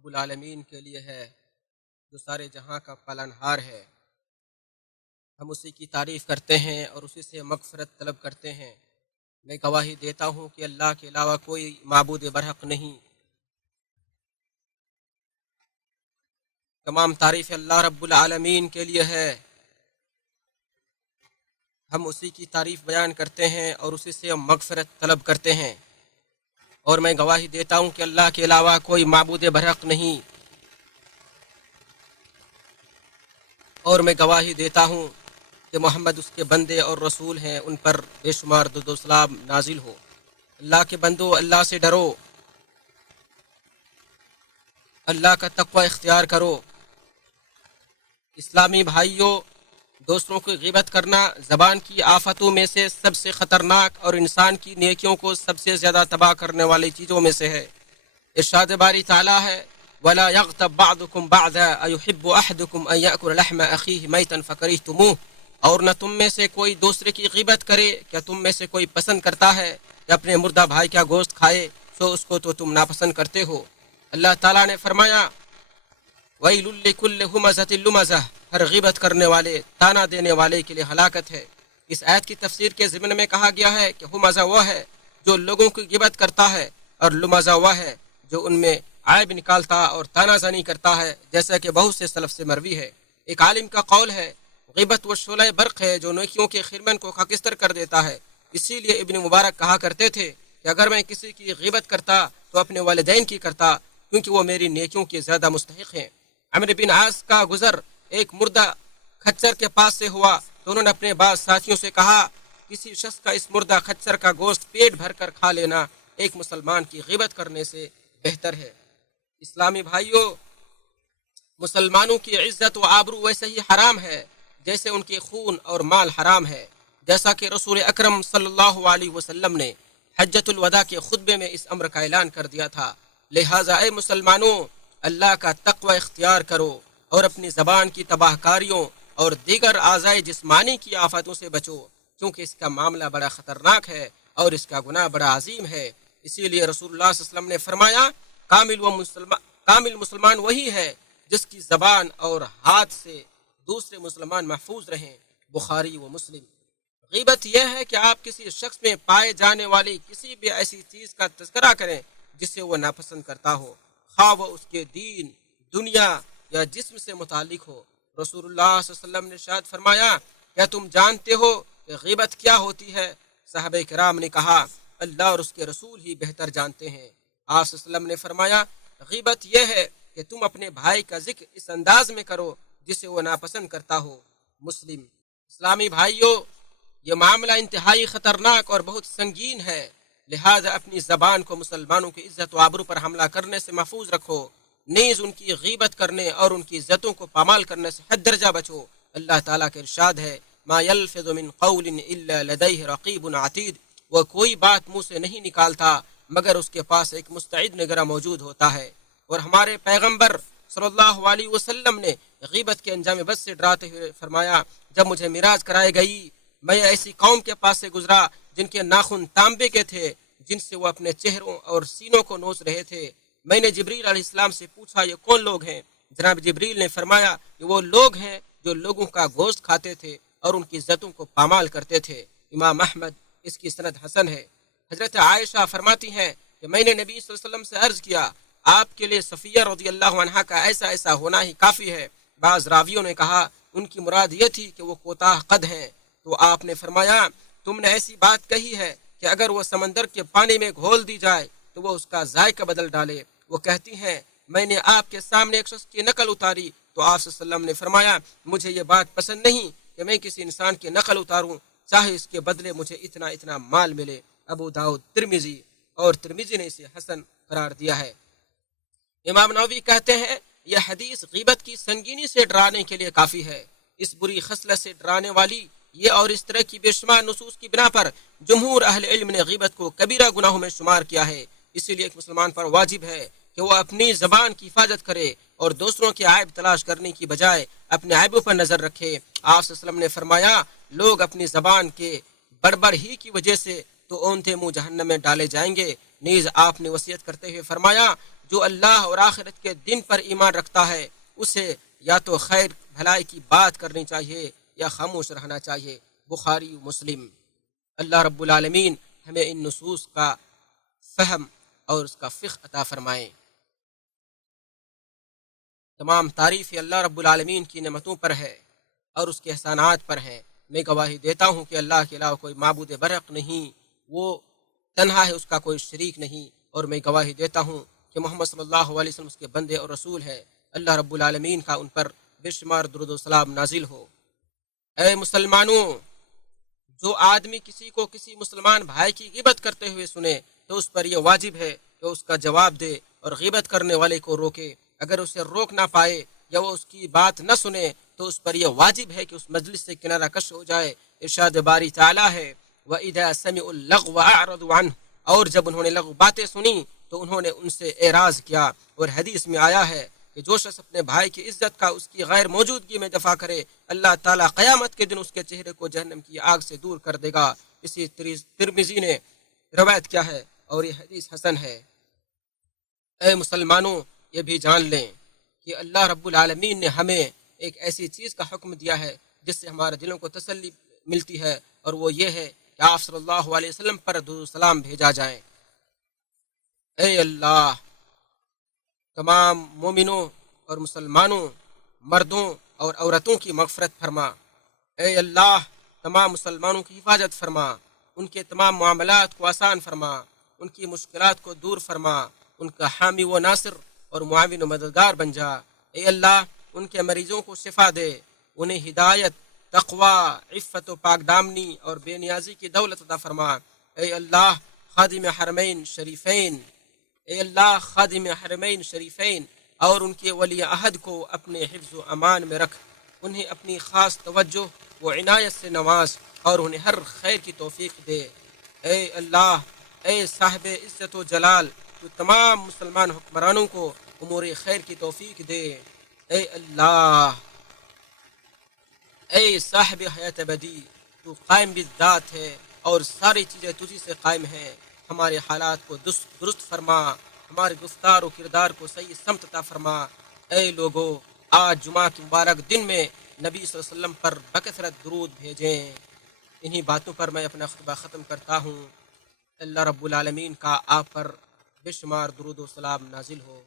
رب العالمین کے لیے ہے جو سارے جہاں کا پالنہار ہے۔ ہم اسی کی تعریف کرتے ہیں اور اسی سے مغفرت طلب کرتے ہیں۔ میں گواہی دیتا ہوں کہ اللہ کے علاوہ کوئی معبود برحق نہیں۔ تمام تعریف اللہ رب العالمین کے لیے ہے۔ ہم اسی کی تعریف بیان کرتے ہیں اور اسی سے مغفرت طلب کرتے ہیں، اور میں گواہی دیتا ہوں کہ اللہ کے علاوہ کوئی معبود برحق نہیں، اور میں گواہی دیتا ہوں کہ محمد اس کے بندے اور رسول ہیں، ان پر بے شمار درود و سلام نازل ہو۔ اللہ کے بندو، اللہ سے ڈرو، اللہ کا تقوی اختیار کرو۔ اسلامی بھائیوں، دوسروں کی غیبت کرنا زبان کی آفتوں میں سے سب سے خطرناک اور انسان کی نیکیوں کو سب سے زیادہ تباہ کرنے والی چیزوں میں سے ہے۔ ارشاد باری تعالیٰ ہے وَلَا يَغْتَبْ بَعْضُكُمْ بَعْضًا أَيُحِبُّ أَحَدُكُمْ أَن يَأْكُلَ لَحْمَ أَخِيهِ مَيْتًا فَكَرِهْتُمُوهُ، اور نہ تم میں سے کوئی دوسرے کی غیبت کرے، کیا تم میں سے کوئی پسند کرتا ہے کہ اپنے مردہ بھائی کا گوشت کھائے، سو اس کو تو تم ناپسند کرتے ہو۔ اللہ تعالیٰ نے فرمایا وَيْلٌ لِّكُلِّ هُمَزَةٍ لُمَزَةٍ، ہر غیبت کرنے والے، تانا دینے والے کے لیے ہلاکت ہے۔ اس آیت کی تفسیر کے ضمن میں کہا گیا ہے کہ ہمزہ وہ ہے جو لوگوں کی غیبت کرتا ہے، اور لمزہ وہ ہے جو ان میں عیب نکالتا اور تانا زنی کرتا ہے، جیسا کہ بہت سے سلف سے مروی ہے۔ ایک عالم کا قول ہے غیبت وہ شعلہ برق ہے جو نیکیوں کے خرمن کو خاکستر کر دیتا ہے۔ اسی لیے ابن مبارک کہا کرتے تھے کہ اگر میں کسی کی غیبت کرتا تو اپنے والدین کی کرتا، کیونکہ وہ میری نیکیوں کے زیادہ مستحق ہیں۔ عمرو بن عاص کا گزر ایک مردہ خچر کے پاس سے ہوا تو انہوں نے اپنے بعض ساتھیوں سے کہا کسی شخص کا اس مردہ خچر کا گوشت پیٹ بھر کر کھا لینا ایک مسلمان کی غیبت کرنے سے بہتر ہے۔ اسلامی بھائیوں، مسلمانوں کی عزت و آبرو ویسے ہی حرام ہے جیسے ان کے خون اور مال حرام ہے، جیسا کہ رسول اکرم صلی اللہ علیہ وسلم نے حجۃ الوداع کے خطبے میں اس امر کا اعلان کر دیا تھا۔ لہٰذا اے مسلمانوں، اللہ کا تقوی اختیار کرو اور اپنی زبان کی تباہ کاریوں اور دیگر اعضائے جسمانی کی آفتوں سے بچو، کیونکہ اس کا معاملہ بڑا خطرناک ہے اور اس کا گناہ بڑا عظیم ہے۔ اسی لیے رسول اللہ صلی اللہ علیہ وسلم نے فرمایا کامل مسلمان وہی ہے جس کی زبان اور ہاتھ سے دوسرے مسلمان محفوظ رہیں، بخاری و مسلم۔ غیبت یہ ہے کہ آپ کسی شخص میں پائے جانے والی کسی بھی ایسی چیز کا تذکرہ کریں جس سے وہ ناپسند کرتا ہو، خواہ وہ اس کے دین، دنیا یا جسم سے متعلق ہو۔ رسول اللہ صلی اللہ علیہ وسلم نے ارشاد فرمایا کیا تم جانتے ہو کہ غیبت کیا ہوتی ہے؟ صحابہ کرام نے کہا اللہ اور اس کے رسول ہی بہتر جانتے ہیں۔ آپ صلی اللہ علیہ وسلم نے فرمایا غیبت یہ ہے کہ تم اپنے بھائی کا ذکر اس انداز میں کرو جسے وہ ناپسند کرتا ہو، مسلم۔ اسلامی بھائیوں، یہ معاملہ انتہائی خطرناک اور بہت سنگین ہے، لہذا اپنی زبان کو مسلمانوں کی عزت و آبرو پر حملہ کرنے سے محفوظ رکھو، نیز ان کی غیبت کرنے اور ان کی عزتوں کو پامال کرنے سے حد درجہ بچو۔ اللہ تعالیٰ کا ارشاد ہے ما یلفظ من قول الا لدیہ رقیب عتید، وہ کوئی بات منہ سے نہیں نکالتا مگر اس کے پاس ایک مستعد نگراں موجود ہوتا ہے۔ اور ہمارے پیغمبر صلی اللہ علیہ وسلم نے غیبت کے انجام بد سے ڈراتے ہوئے فرمایا جب مجھے معراج کرائی گئی، میں ایسی قوم کے پاس سے گزرا جن کے ناخن تانبے کے تھے، جن سے وہ اپنے چہروں اور سینوں کو نوچ رہے تھے۔ میں نے جبریل علیہ السلام سے پوچھا یہ کون لوگ ہیں؟ جناب جبریل نے فرمایا کہ وہ لوگ ہیں جو لوگوں کا گوشت کھاتے تھے اور ان کی عزتوں کو پامال کرتے تھے۔ امام احمد، اس کی سند حسن ہے۔ حضرت عائشہ فرماتی ہیں کہ میں نے نبی صلی اللہ علیہ وسلم سے عرض کیا آپ کے لیے صفیہ رضی اللہ عنہا کا ایسا ہونا ہی کافی ہے۔ بعض راویوں نے کہا ان کی مراد یہ تھی کہ وہ کوتاہ قد ہیں، تو آپ نے فرمایا تم نے ایسی بات کہی ہے کہ اگر وہ سمندر کے پانی میں گھول دی جائے تو وہ اس کا ذائقہ بدل ڈالے۔ وہ کہتی ہیں میں نے آپ کے سامنے ایک شخص کی نقل اتاری تو آپ صلی اللہ علیہ وسلم نے فرمایا مجھے یہ بات پسند نہیں کہ میں کسی انسان کی نقل اتاروں چاہے اس کے بدلے مجھے اتنا مال ملے۔ ابو داؤد، ترمذی، اور ترمذی نے اسے حسن قرار دیا ہے۔ امام نووی کہتے ہیں یہ حدیث غیبت کی سنگینی سے ڈرانے کے لیے کافی ہے۔ اس بری خصلت سے ڈرانے والی یہ اور اس طرح کی بے شمار نصوص کی بنا پر جمہور اہل علم نے غیبت کو کبیرہ گناہوں میں شمار کیا ہے۔ اسی لیے ایک مسلمان پر واجب ہے کہ وہ اپنی زبان کی حفاظت کرے اور دوسروں کے عیب تلاش کرنے کی بجائے اپنے عیبوں پر نظر رکھے۔ آپ صلی اللہ علیہ وسلم نے فرمایا لوگ اپنی زبان کے بڑبڑ ہی کی وجہ سے تو اونتے منہ جہنم میں ڈالے جائیں گے۔ نیز آپ نے وصیت کرتے ہوئے فرمایا جو اللہ اور آخرت کے دن پر ایمان رکھتا ہے اسے یا تو خیر بھلائی کی بات کرنی چاہیے یا خاموش رہنا چاہیے۔ بخاری مسلم۔ اللہ رب العالمین ہمیں ان نصوص کا فہم اور اس کا فقہ عطا فرمائیں۔ تمام تعریف اللہ رب العالمین کی نعمتوں پر ہے اور اس کے احسانات پر ہے۔ میں گواہی دیتا ہوں کہ اللہ کے علاوہ کوئی معبود برحق نہیں، وہ تنہا ہے، اس کا کوئی شریک نہیں، اور میں گواہی دیتا ہوں کہ محمد صلی اللہ علیہ وسلم اس کے بندے اور رسول ہے۔ اللہ رب العالمین کا ان پر بے شمار درود و سلام نازل ہو۔ اے مسلمانوں، جو آدمی کسی کو کسی مسلمان بھائی کی غیبت کرتے ہوئے سنے تو اس پر یہ واجب ہے کہ اس کا جواب دے اور غیبت کرنے والے کو روکے۔ اگر اسے روک نہ پائے یا وہ اس کی بات نہ سنے تو اس پر یہ واجب ہے کہ اس مجلس سے کنارہ کش ہو جائے۔ ارشاد باری تعالیٰ ہے وَإِذَا سَمِعُوا اللَّغْوَ أَعْرَضُوا عَنْهُ، اور جب انہوں نے لغو باتیں سنی تو انہوں نے ان سے اعراض کیا۔ اور حدیث میں آیا ہے کہ جو شخص اپنے بھائی کی عزت کا اس کی غیر موجودگی میں دفاع کرے، اللہ تعالیٰ قیامت کے دن اس کے چہرے کو جہنم کی آگ سے دور کر دے گا۔ اسی ترمذی نے روایت کیا ہے اور یہ حدیث حسن ہے۔ اے مسلمانوں، یہ بھی جان لیں کہ اللہ رب العالمین نے ہمیں ایک ایسی چیز کا حکم دیا ہے جس سے ہمارے دلوں کو تسلی ملتی ہے، اور وہ یہ ہے کہ آپ صلی اللہ علیہ وسلم پر درود و سلام بھیجا جائے۔ اے اللہ، تمام مومنوں اور مسلمانوں، مردوں اور عورتوں کی مغفرت فرما۔ اے اللہ، تمام مسلمانوں کی حفاظت فرما، ان کے تمام معاملات کو آسان فرما، ان کی مشکلات کو دور فرما، ان کا حامی و ناصر اور معاون و مددگار بن جا۔ اے اللہ، ان کے مریضوں کو شفا دے، انہیں ہدایت، تقوی، عفت و پاک دامنی اور بے نیازی کی دولت عطا فرما۔ اے اللہ، خادم حرمین شریفین، اے اللہ خادم حرمین شریفین اور ان کے ولی عہد کو اپنے حفظ و امان میں رکھ، انہیں اپنی خاص توجہ و عنایت سے نواز اور انہیں ہر خیر کی توفیق دے۔ اے اللہ، اے صاحب عزت و جلال، تو تمام مسلمان حکمرانوں کو امور خیر کی توفیق دے۔ اے اللہ، اے صاحب حیات ابدی، تو قائم بالذات ہے اور ساری چیزیں تجھی سے قائم ہیں۔ ہمارے حالات کو درست فرما، ہمارے گفتار و کردار کو صحیح سمت عطا فرما۔ اے لوگو، آج جمعہ کے مبارک دن میں نبی صلی اللہ علیہ وسلم پر بکثرت درود بھیجیں۔ انہی باتوں پر میں اپنا خطبہ ختم کرتا ہوں۔ اللہ رب العالمین کا آپ پر بے شمار درود و سلام نازل ہو۔